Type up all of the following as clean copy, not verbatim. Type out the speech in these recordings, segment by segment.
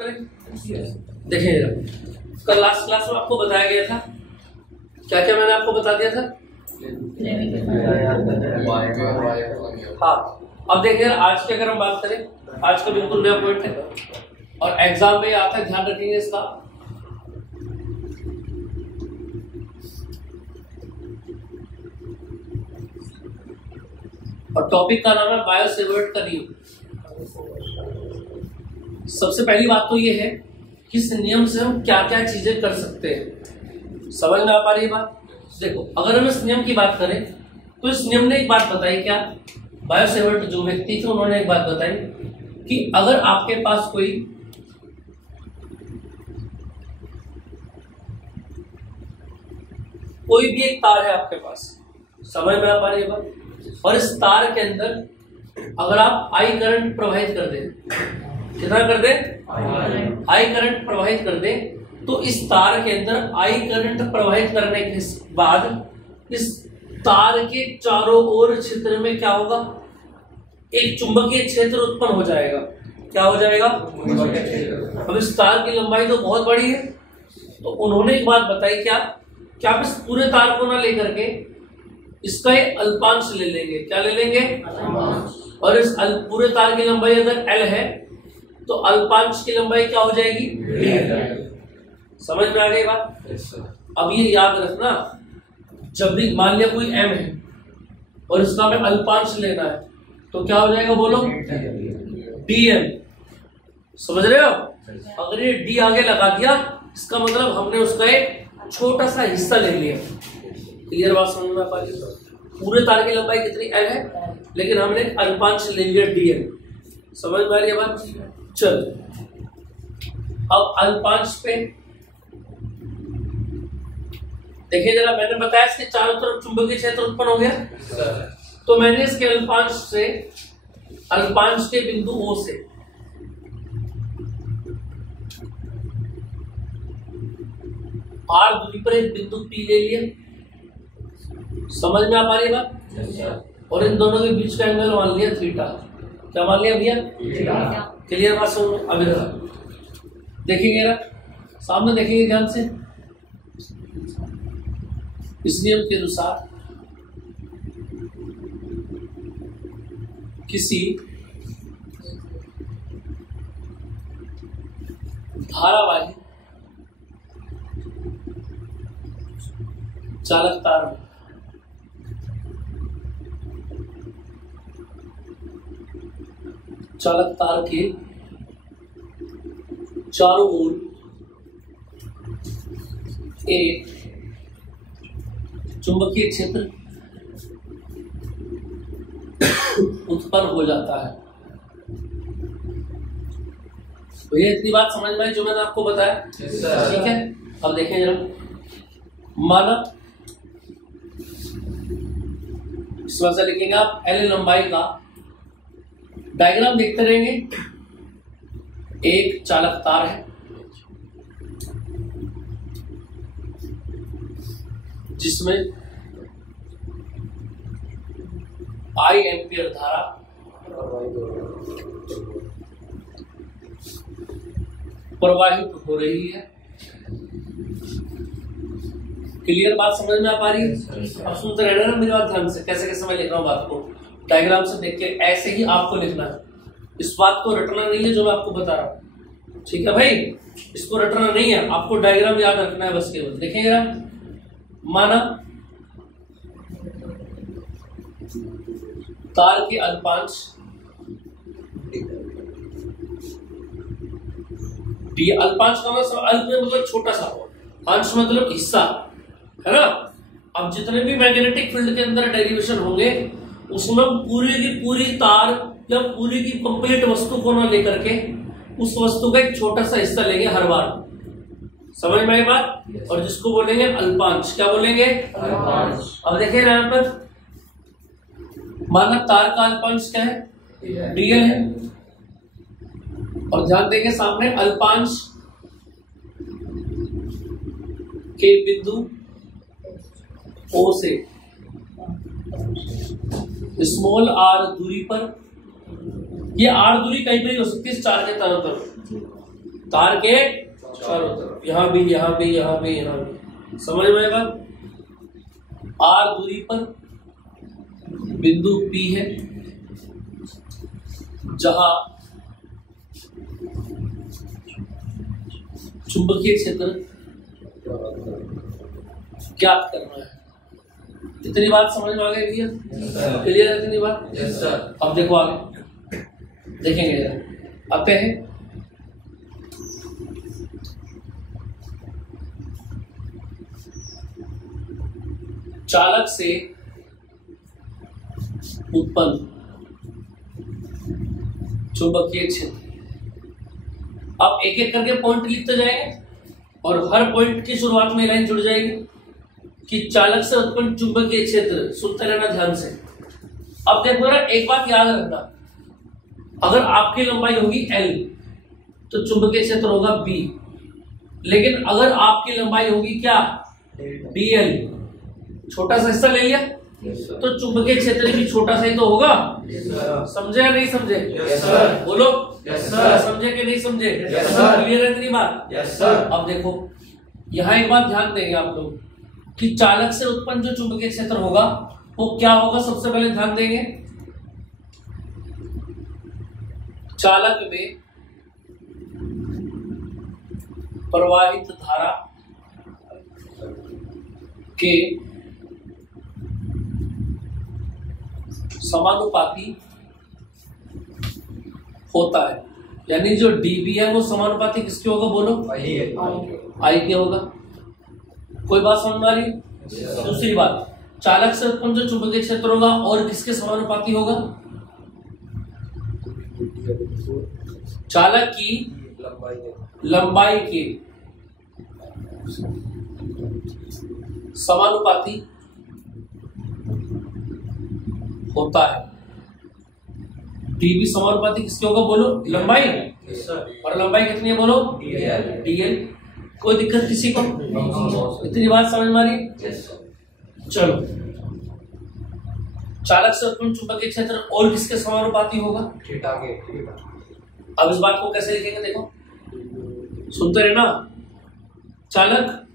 करें? देखिए जरा, कल लास्ट क्लास में आपको बताया गया था, क्या क्या मैंने आपको बता दिया था? हाँ, अब देखिए आज की अगर हम बात करें, आज का बिल्कुल नया पॉइंट है और एग्जाम में आता है, ध्यान रखेंगे इसका। और टॉपिक का नाम है बायोसेवर्ट का नियम। सबसे पहली बात तो ये है कि इस नियम से हम क्या क्या चीजें कर सकते हैं, समझ में आ पा रही है बात? देखो, अगर हम इस नियम की बात करें तो इस नियम ने एक बात बताई, क्या बायोसेवर्ट जो व्यक्ति थे उन्होंने एक बात बताई कि अगर आपके पास कोई भी एक तार है आपके पास, समझ में आ पा रही है बात? और इस तार के अंदर अगर आप आई करंट प्रवाहित कर दें, कितना कर दें? आई करंट प्रवाहित कर दें, तो इस तार के अंदर आई करंट प्रवाहित करने के बाद इस तार के चारों ओर क्षेत्र में क्या होगा? एक चुंबकीय क्षेत्र उत्पन्न हो जाएगा। क्या हो जाएगा? अब इस तार की लंबाई तो बहुत बड़ी है, तो उन्होंने एक बात बताई, क्या आप इस पूरे तार को ना लेकर के इसका एक अल्पांश ले लेंगे। क्या ले लेंगे? और इस पूरे तार की लंबाई अगर L है तो अल्पांश की लंबाई क्या हो जाएगी? समझ में आ गई बात? अब ये याद रखना, जब भी मान लिया कोई M है और इसका हमें अल्पांश लेना है तो क्या हो जाएगा? बोलो, dm। समझ रहे हो? अगर ये d आगे लगा दिया, इसका मतलब हमने उसका एक छोटा सा हिस्सा ले लिया। क्लियर बात समझ में आ पा रही है? पूरे तार की लंबाई कितनी L है, लेकिन हमने अल्पांश ले लिया dm। समझ में आ रही है बात? चल, अब अल्पांश पे देखिए जरा, मैंने बताया इसके चारों तरफ चुंबकीय क्षेत्र उत्पन्न हो गया, तो मैंने इसके अल्पांश के बिंदु O से R दूरी पर एक बिंदु P ले लिया। समझ में आ पा रही है बात? और इन दोनों के बीच का एंगल मान लिया थीटा। क्या मान लिया भैया? क्लियर बात सुनो। अब इधर देखेंगे ना, सामने देखेंगे ध्यान से। इस नियम के अनुसार किसी धारावाही चालक तार में चालक तार के चारों ओर एक चुंबकीय क्षेत्र उत्पन्न हो जाता है। तो ये इतनी बात समझ में आई जो मैंने आपको बताया? ठीक है। अब देखें जरा, माना इस बात से लिखेंगे आप L लंबाई का डायग्राम देखते रहेंगे। एक चालक तार है जिसमें I एम्पियर धारा प्रवाहित हो रही है। क्लियर बात समझ में आ पा रही है? अब सुनते रहना ना मेरी बात ध्यान से, कैसे कैसे मैं लिख रहा हूँ बात को, डायग्राम से देख के ऐसे ही आपको लिखना है। इस बात को रटना नहीं है जो मैं आपको बता रहा हूँ, ठीक है भाई? इसको रटना नहीं है, आपको डायग्राम याद रखना है बस केवल। देखेंगे, माना तार के अल्पांश D, अल्पांश का मतलब अल्प में मतलब छोटा सा, अंश मतलब हिस्सा, है ना? अब जितने भी मैग्नेटिक फील्ड के अंदर डेरिवेशन होंगे उसमें पूरी की पूरी तार या पूरी की कंप्लीट वस्तु को ना लेकर के उस वस्तु का एक छोटा सा हिस्सा लेंगे हर बार। समझ में आई बात? और जिसको बोलेंगे अल्पांश। क्या बोलेंगे? अल्पांश। अब देखिए यहाँ पर, माना तार का अल्पांश क्या है? dl है। और ध्यान देंगे सामने अल्पांश के बिंदु O से स्मॉल r दूरी पर, ये r दूरी कहीं पर ही हो सकती है चार के चारों तरफ, तार के चारों तरफ, यहाँ भी, यहाँ भी, यहाँ भी, यहाँ भी। समझ में आएगा? r दूरी पर बिंदु P है जहां चुंबकीय क्षेत्र ज्ञात करना है। इतनी बात समझ में आ गई भैया? क्लियर है इतनी बात? Yes sir. अब देखो आगे देखेंगे, आते हैं चालक से उत्पन्न चुंबकीय क्षेत्र। अब एक एक करके पॉइंट लिखते जाएंगे और हर पॉइंट की शुरुआत में लाइन जुड़ जाएगी कि चालक से उत्पन्न चुंबकीय क्षेत्र। सुनते रहना ध्यान से। अब देखो ना, एक बात याद रखना, अगर आपकी लंबाई होगी L तो चुंबकीय क्षेत्र होगा B, लेकिन अगर आपकी लंबाई होगी क्या DL, छोटा सा हिस्सा ले लिया तो चुंबकीय क्षेत्र भी छोटा सा ही तो होगा। समझे या नहीं समझे? बोलो समझे कि नहीं समझे? क्लियर है इतनी बात? अब देखो यहाँ एक बात ध्यान देंगे आप लोग कि चालक से उत्पन्न जो चुंबकीय क्षेत्र होगा वो क्या होगा। सबसे पहले ध्यान देंगे, चालक में प्रवाहित धारा के समानुपाती होता है। यानी जो dB है वो समानुपाती किसके होगा? बोलो I के होगा। कोई बात समझ में आ रही है? दूसरी बात, चालक से उत्पन्न जो चुंबकीय क्षेत्र होगा और किसके समानुपाती होगा? चालक की लंबाई के समानुपाती होता है। dB समानुपाती किसके होगा? बोलो लंबाई। और लंबाई कितनी है? बोलो DL। कोई दिक्कत किसी को? इतनी बात समझ में आ रही? चलो, चालक से उत्पन्न चुंबकीय क्षेत्र और किसके समानुपाती होगा? थीटा के। अब इस बात को कैसे लिखेंगे? देखो, सुनते रहना। चालक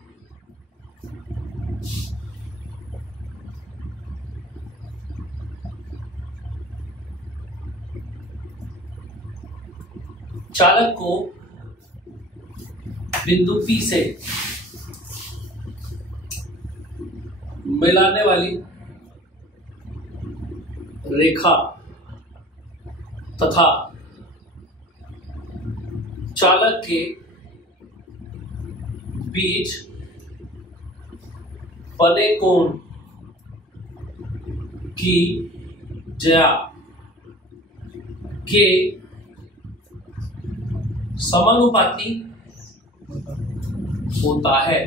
चालक को बिंदु P से मिलाने वाली रेखा तथा चालक के बीच बने कोण की ज्या के समानुपाती होता है।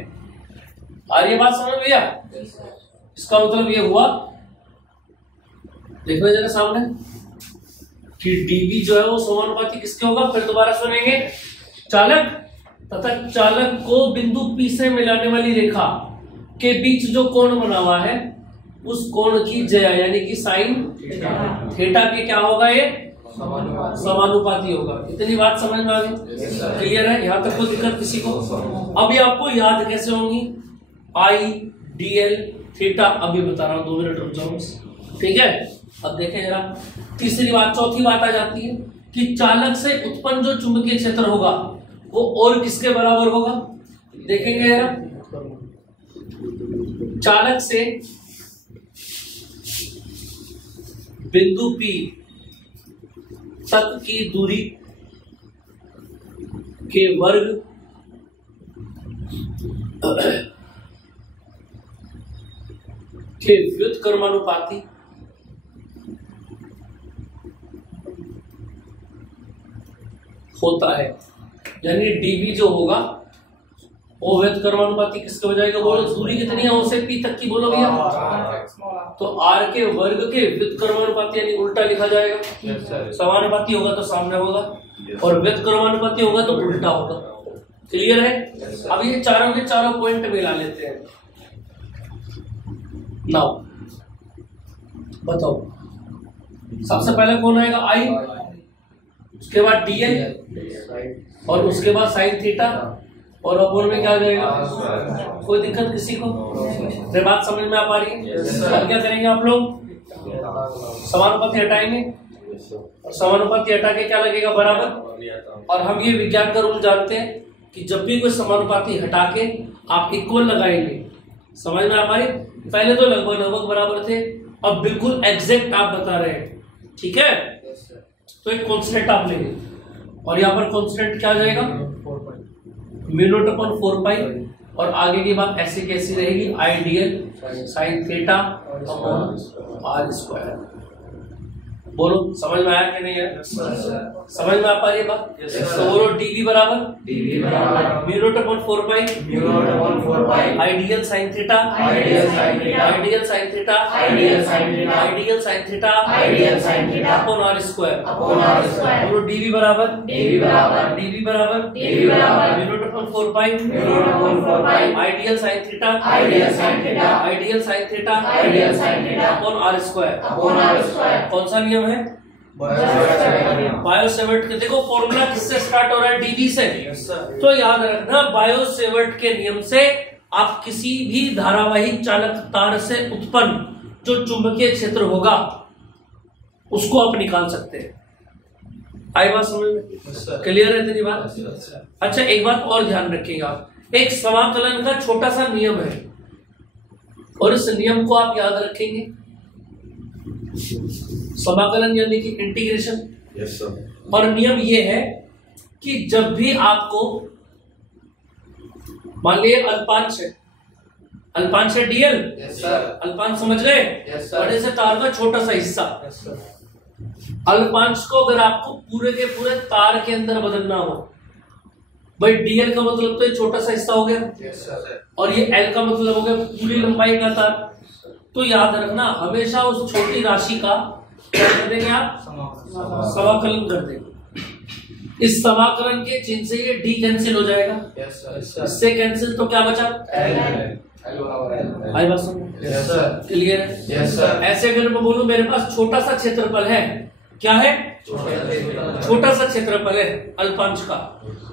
और ये बात समझ भैया? इसका मतलब ये हुआ, देखो जरा सामने कि dB जो है वो समानुपाती किसके होगा? फिर दोबारा सुनेंगे, चालक तथा चालक को बिंदु P से मिलाने वाली रेखा के बीच जो कोण बना हुआ है उस कोण की ज्या यानी कि साइन थीटा के क्या होगा? ये समानुपाती होगा। इतनी बात समझ में आ गई? क्लियर है? यहाँ तक कोई दिक्कत किसी को? अभी आपको याद कैसे होंगी I DL थीटा? अभी बता रहा हूँ, 2 मिनट रुक जाओ, ठीक है? अब देखें जरा तीसरी बात, चौथी बात आ जाती है कि चालक से उत्पन्न जो चुंबकीय क्षेत्र होगा वो और किसके बराबर होगा? देखेंगे जरा, चालक से बिंदु P तक की दूरी के वर्ग के व्युत्क्रमानुपाती होता है। यानी dB जो होगा वो व्युत्क्रमानुपाती किसके हो जाएगा? बोलो दूरी कितनी है O से P तक की? बोलो भैया। तो R के वर्ग के व्युत्क्रमानुपाती यानी उल्टा लिखा जाएगा। समानुपाती होगा तो सामने होगा और व्युत्क्रमानुपाती होगा तो उल्टा होगा। क्लियर है? अब ये चारों के चारों पॉइंट मिला लेते हैं। नाउ बताओ, सबसे पहले कौन आएगा? I, उसके बाद DL, और उसके बाद साइन थीटा और अपोन में क्या आ जाएगा। कोई दिक्कत किसी को? फिर बात समझ में आ पा रही है? अब क्या करेंगे आप लोग, समानुपाती हटाएंगे और समानुपाती हटा के क्या लगेगा, बराबर। और हम ये विज्ञान का रूल जानते हैं कि जब भी कोई समानुपाती हटा के आप इक्वल लगाएंगे, समझ में आ पा रही? पहले तो लगभग लगभग बराबर थे, अब बिल्कुल एग्जैक्ट आप बता रहे हैं, ठीक है। तो एक कांस्टेंट आप लेंगे और यहाँ पर कांस्टेंट क्या आ जाएगा, म्यू नॉट अपॉन 4 पाई, और आगे की बात ऐसी कैसी रहेगी, ideal sine theta upon R square. बोलो समझ में आया कि नहीं है? समझ में आ पा रही है बात? तो बोलो dv बराबर mu naught upon 4 pi ideal sine theta upon R square. बोलो dv बराबर mu naught upon 4 pi ideal sine theta upon R square. कौन सा नियम है? बायो-सेवर्ट के। देखो फॉर्मूला किससे स्टार्ट हो रहा है, डीवी से। तो याद रखना बायो-सेवर्ट के नियम से आप किसी भी धारावाहिक चालक तार से उत्पन्न जो चुंबकीय क्षेत्र होगा उसको आप निकाल सकते हैं। आई बात समझ में? क्लियर है इतनी बात? अच्छा एक बात और ध्यान रखिएगा, एक समाकलन का छोटा सा नियम है और इस नियम को आप याद रखेंगे। समाकलन यानी कि इंटीग्रेशन। Yes sir. और नियम ये है कि जब भी आपको मान लीजिए अल्पांश है डीएल। Yes sir. अल्पांश समझ गए? Yes sir. बड़े से तार का छोटा सा हिस्सा। Yes sir. अल्पांश को अगर आपको पूरे के पूरे तार के अंदर बदलना हो, भाई डीएल का मतलब तो ये छोटा सा हिस्सा हो गया। Yes sir. और ये एल का मतलब हो गया पूरी लंबाई का तार। तो याद रखना हमेशा उस छोटी राशि का क्या कर देंगे आप, समाकलन कर देंगे। इस समाकलन के चिन्ह से ये डी कैंसिल हो जाएगा। Yes sir. इससे कैंसिल तो क्या बचा, आई बात समझ? Yes sir. क्लियर है? Yes sir. ऐसे अगर मैं बोलूं मेरे पास छोटा सा क्षेत्रफल है, क्या है, छोटा सा क्षेत्रफल है अल्पांश का,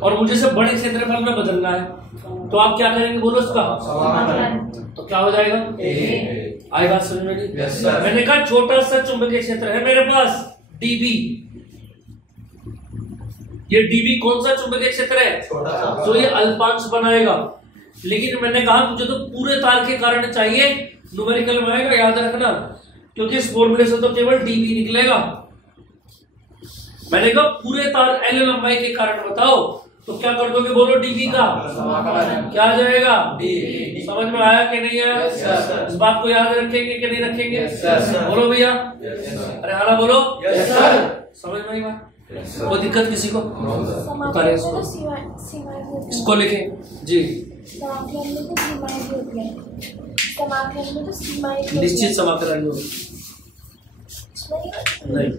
और मुझे से बड़े क्षेत्रफल में बदलना है, तो आप क्या करेंगे बोलो उसका, तो क्या हो जाएगा, आई बात समझ में? Yes sir. मैंने कहा छोटा सा चुंबकीय क्षेत्र है मेरे पास डीबी। ये डीबी कौन सा चुंबकीय क्षेत्र है, छोटा सा। तो ये अल्पांश बनाएगा। लेकिन मैंने कहा मुझे तो पूरे तार के कारण चाहिए, न्यूमेरिकल में आएगा, याद रखना, क्योंकि इस फॉर्मूले से तो केवल डीबी निकलेगा। मैंने कहा पूरे तार एल लंबाई के कारण बताओ, तो क्या कर दोगे बोलो, डीबी का क्या आ जाएगा, समझ में आया कि नहीं आया? yes, इस बात को याद रखेंगे कि नहीं रखेंगे? yes, बोलो भैया, अरे हाला बोलो, yes, समझ में आई बात? कोई दिक्कत किसी को? समाकलन में तो इसको लिखे जी, समाकलन में तो सीमाएं भी होती हैं, समाकलन में तो सीमाएं भी होती हैं। निश्चित समाकलन नहीं,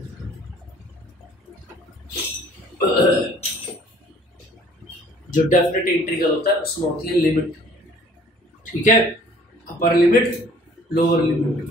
जो डेफिनेट इंटीग्रल होता है उसमें होती है लिमिट, ठीक है, अपर लिमिट लोअर लिमिट।